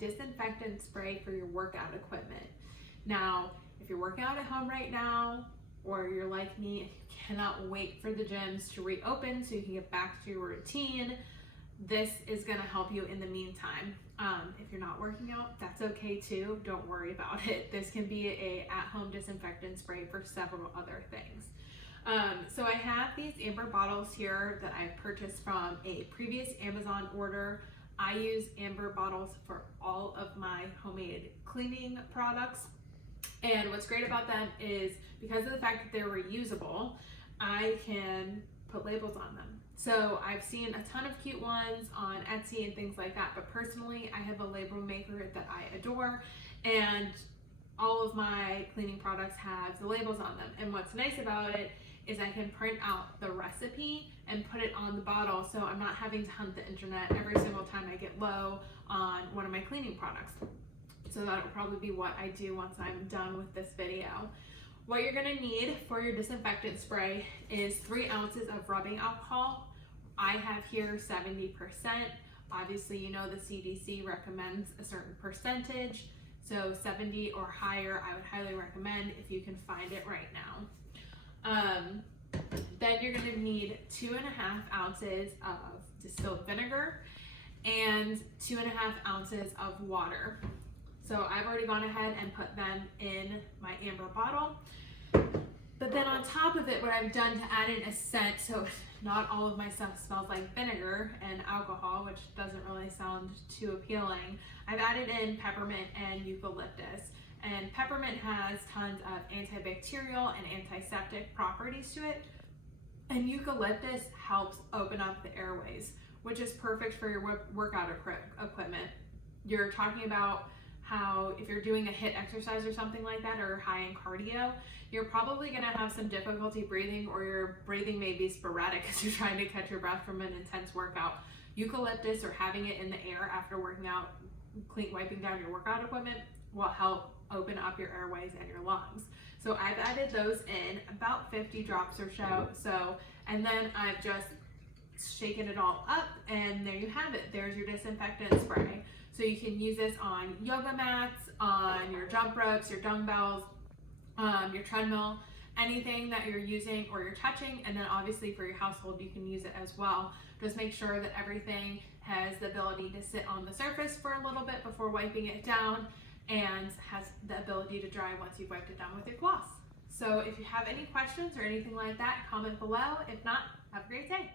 disinfectant spray for your workout equipment. Now, if you're working out at home right now, or you're like me and you cannot wait for the gyms to reopen so you can get back to your routine, this is gonna help you in the meantime. If you're not working out, that's okay too. Don't worry about it. This can be a at-home disinfectant spray for several other things. So I have these amber bottles here that I purchased from a previous Amazon order. I use amber bottles for all of my homemade cleaning products. And what's great about them is because of the fact that they're reusable, I can put labels on them. So I've seen a ton of cute ones on Etsy and things like that, but personally I have a label maker that I adore, and all of my cleaning products have the labels on them. And what's nice about it is I can print out the recipe and put it on the bottle, so I'm not having to hunt the internet every single time I get low on one of my cleaning products. So that'll probably be what I do once I'm done with this video. What you're gonna need for your disinfectant spray is 3 ounces of rubbing alcohol. I have here 70%. Obviously, you know the CDC recommends a certain percentage, so 70 or higher I would highly recommend if you can find it right now. Then you're gonna need 2.5 ounces of distilled vinegar and 2.5 ounces of water. So I've already gone ahead and put them in my amber bottle. But then on top of it, what I've done to add in a scent, so not all of my stuff smells like vinegar and alcohol, which doesn't really sound too appealing, I've added in peppermint and eucalyptus. And peppermint has tons of antibacterial and antiseptic properties to it. And eucalyptus helps open up the airways, which is perfect for your workout equipment. You're talking about how if you're doing a HIIT exercise or something like that, or high in cardio, you're probably gonna have some difficulty breathing, or your breathing may be sporadic because you're trying to catch your breath from an intense workout. Eucalyptus, or having it in the air after working out, wiping down your workout equipment, will help open up your airways and your lungs. So I've added those in, about 50 drops or so, and then I've just shaken it all up, and there you have it. There's your disinfectant spray. So you can use this on yoga mats, on your jump ropes, your dumbbells, your treadmill, anything that you're using or you're touching. And then obviously for your household, you can use it as well. Just make sure that everything has the ability to sit on the surface for a little bit before wiping it down, and has the ability to dry once you've wiped it down with your cloth. So if you have any questions or anything like that, comment below. If not, have a great day.